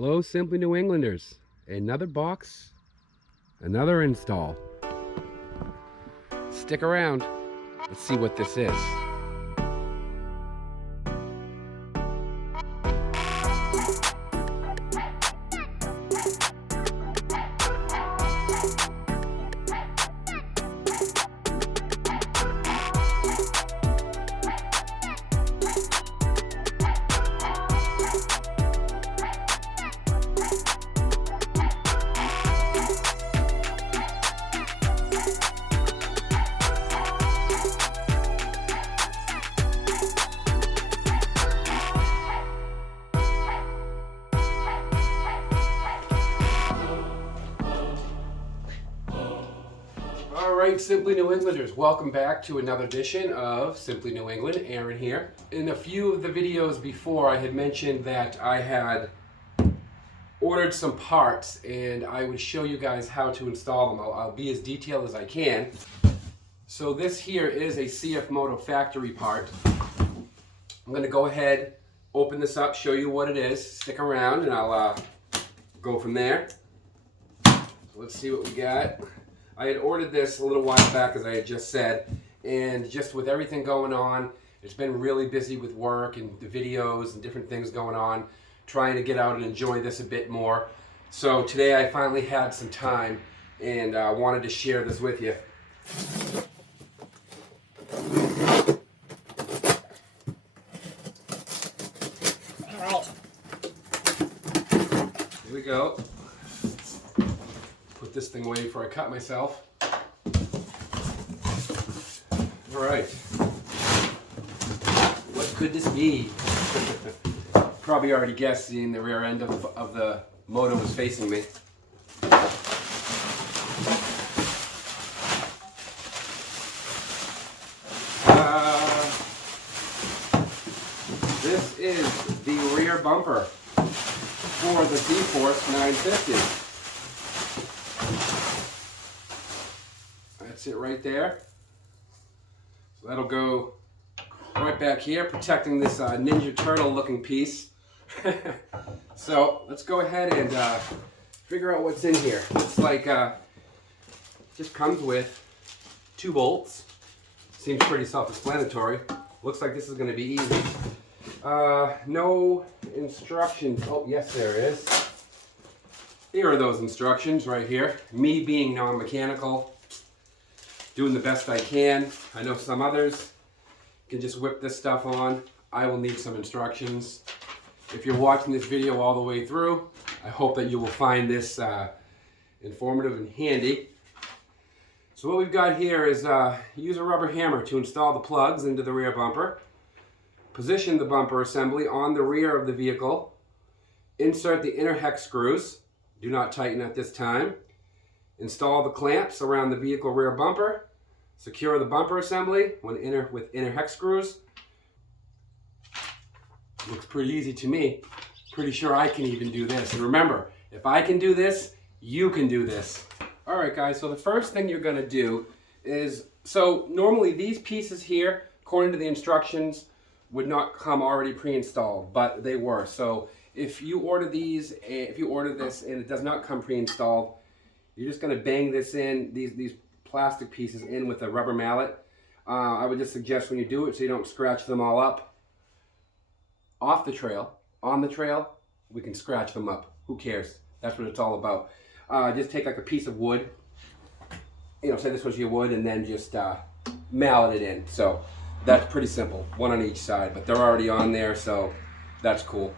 Hello, Simply New Englanders. Another box, another install. Stick around. Let's see what this is. Alright, Simply New Englanders, welcome back to another edition of Simply New England. Aaron here. In a few of the videos before, I had mentioned that I had ordered some parts and I would show you guys how to install them. I'll be as detailed as I can. So this here is a CFMOTO factory part. I'm going to go ahead, open this up, show you what it is. Stick around and I'll go from there. So let's see what we got. I had ordered this a little while back, as I had just said, and just with everything going on, it's been really busy with work and the videos and different things going on, trying to get out and enjoy this a bit more. So today I finally had some time and wanted to share this with you. Alright. Here we go. Put this thing away before I cut myself. Alright. What could this be? Probably already guessed, seeing the rear end of the Moto is facing me. This is the rear bumper for the Zforce 950. That's it right there. So that'll go right back here, protecting this Ninja Turtle looking piece. So let's go ahead and figure out what's in here. It's like, just comes with 2 bolts. Seems pretty self-explanatory. Looks like this is going to be easy. No instructions. Oh, yes there is. Here are those instructions right here. Me being non-mechanical, doing the best I can. I know some others can just whip this stuff on. I will need some instructions. If you're watching this video all the way through, I hope that you will find this informative and handy. So what we've got here is use a rubber hammer to install the plugs into the rear bumper. Position the bumper assembly on the rear of the vehicle. Insert the inner hex screws. Do not tighten at this time. Install the clamps around the vehicle rear bumper. Secure the bumper assembly with inner hex screws. Looks pretty easy to me. Pretty sure I can even do this. And remember, if I can do this, you can do this. Alright guys, so the first thing you're going to do is, so normally these pieces here, according to the instructions, would not come already pre-installed, but they were. So if you order these, if you order this and it does not come pre-installed, you're just going to bang this in, these plastic pieces in with a rubber mallet. I would just suggest when you do it so you don't scratch them all up. Off the trail, on the trail, we can scratch them up. Who cares? That's what it's all about. Just take like a piece of wood, you know, say this was your wood, and then just mallet it in. So that's pretty simple, one on each side, but they're already on there, so that's cool.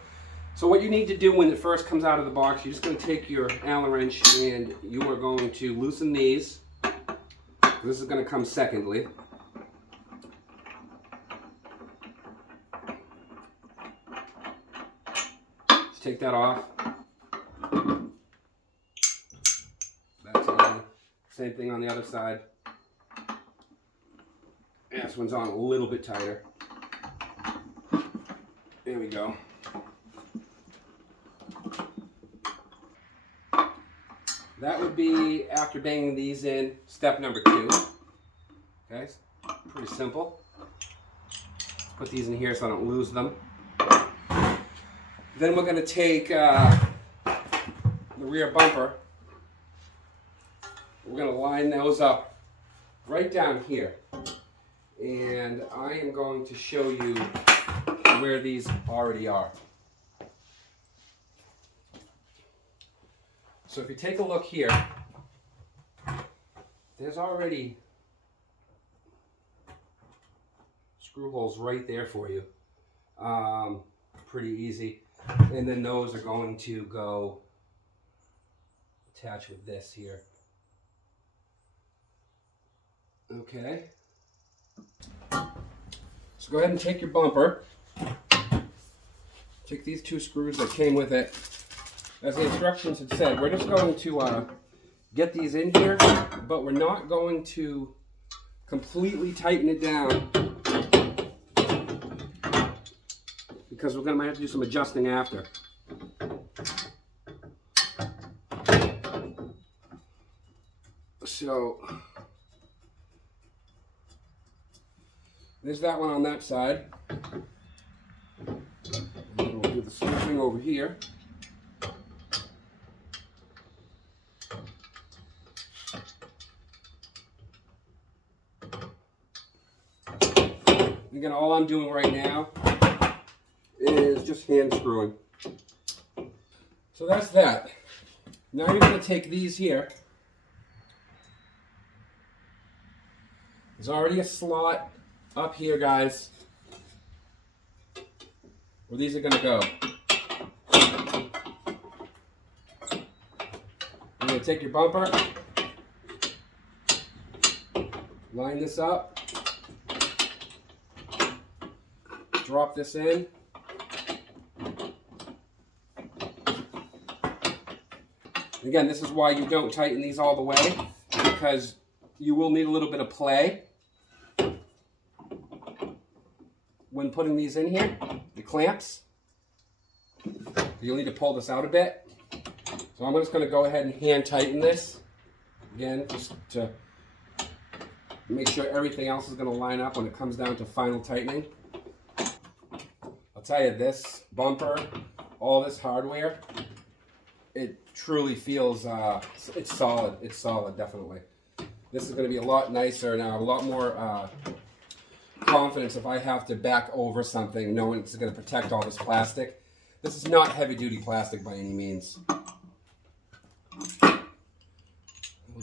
So what you need to do when it first comes out of the box, you're just going to take your Allen wrench and you are going to loosen these. This is going to come secondly. Just take that off. That's on. Same thing on the other side. And this one's on a little bit tighter. There we go. That would be, after banging these in, step number 2. Okay, pretty simple. Put these in here so I don't lose them. Then we're going to take the rear bumper. We're going to line those up right down here. And I am going to show you where these already are. So if you take a look here, there's already screw holes right there for you. Pretty easy. And then those are going to go attach with this here. Okay. So go ahead and take your bumper. Take these 2 screws that came with it. As the instructions had said, we're just going to get these in here, but we're not going to completely tighten it down because we're going to have to do some adjusting after. So there's that one on that side. And we'll do the same thing over here. Again, all I'm doing right now is just hand screwing. So that's that. Now you're going to take these here. There's already a slot up here, guys, where these are going to go. You're going to take your bumper, line this up, drop this in. Again, this is why you don't tighten these all the way, because you will need a little bit of play when putting these in here, the clamps. You'll need to pull this out a bit. So I'm just going to go ahead and hand tighten this. Again, just to make sure everything else is going to line up when it comes down to final tightening. I'll tell you, this bumper, all this hardware, it truly feels, it's solid. It's solid, definitely. This is going to be a lot nicer now, a lot more confidence if I have to back over something, knowing it's going to protect all this plastic. This is not heavy-duty plastic by any means. We'll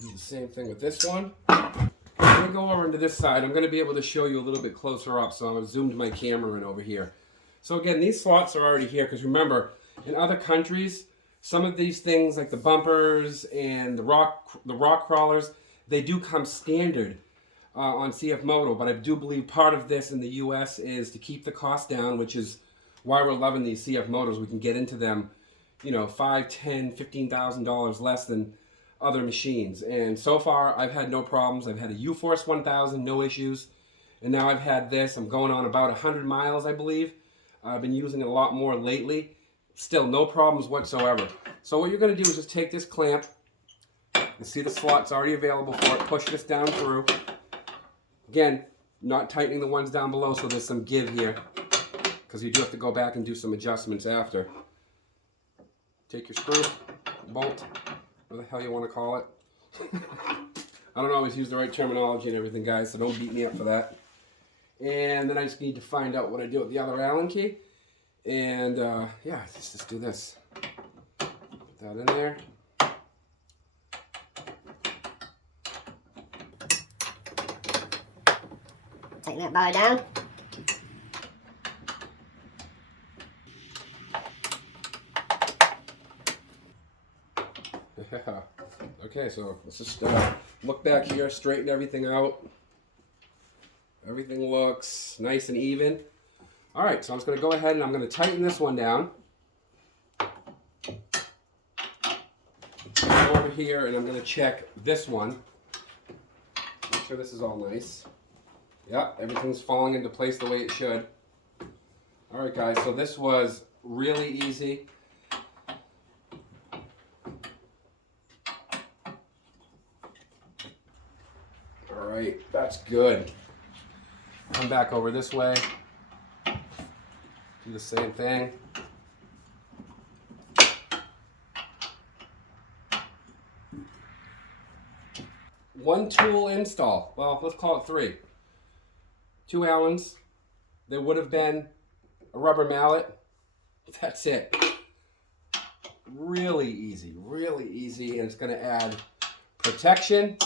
do the same thing with this one. I'm going to go over into this side. I'm going to be able to show you a little bit closer up, so I've zoomed my camera in over here. So again, these slots are already here, because remember, in other countries, some of these things like the bumpers and the rock crawlers, they do come standard on CFMOTO, but I do believe part of this in the US is to keep the cost down, which is why we're loving these CFMOTOs. We can get into them, you know, $5,000, $10,000, $15,000 less than other machines. And so far, I've had no problems. I've had a U-Force 1000, no issues. And now I've had this. I'm going on about 100 miles, I believe. I've been using it a lot more lately. Still, no problems whatsoever. So what you're going to do is just take this clamp. You see the slot's already available for it. Push this down through. Again, not tightening the ones down below, so there's some give here, because you do have to go back and do some adjustments after. Take your screw, bolt, whatever the hell you want to call it. I don't always use the right terminology and everything, guys, so don't beat me up for that. And then I just need to find out what I do with the other Allen key. And yeah, let's just do this. Put that in there. Tighten that bar down. Yeah. Okay, so let's just look back here, straighten everything out. Everything looks nice and even. All right, so I'm just going to go ahead and I'm going to tighten this one down. Go over here and I'm going to check this one. Make sure this is all nice. Yep, everything's falling into place the way it should. All right, guys, so this was really easy. All right, that's good. Come back over this way. Do the same thing. one tool install. Well, let's call it 3. 2 Allens. There would have been a rubber mallet. That's it. Really easy, and it's going to add protection.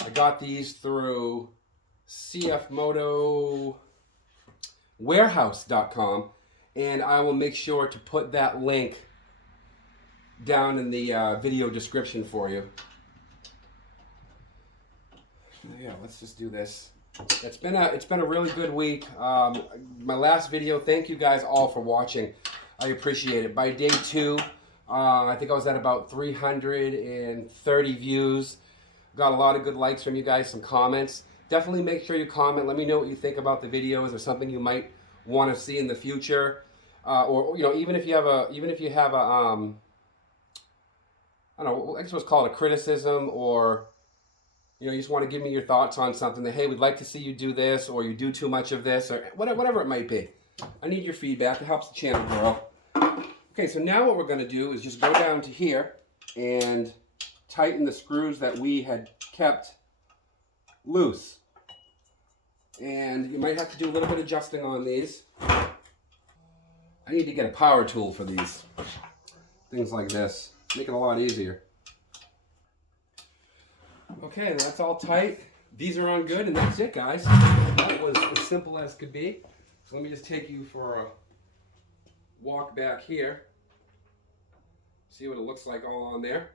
I got these through CFMOTO warehouse.com, and I will make sure to put that link down in the video description for you. Yeah, let's just do this. It's been a really good week. My last video, thank you guys all for watching. I appreciate it. By day 2, I think I was at about 330 views. Got a lot of good likes from you guys, some comments. Definitely make sure you comment. Let me know what you think about the videos, or something you might want to see in the future, or you know, even if you have a I don't know, I guess what's called a criticism, or you know, you just want to give me your thoughts on something that, hey, we'd like to see you do this, or you do too much of this, or whatever it might be. I need your feedback. It helps the channel grow. Okay, so now what we're going to do is just go down to here and tighten the screws that we had kept loose. And you might have to do a little bit of adjusting on these. I need to get a power tool for these. Things like this. Make it a lot easier. Okay, that's all tight. These are on good, and that's it, guys. That was as simple as could be. So let me just take you for a walk back here. See what it looks like all on there.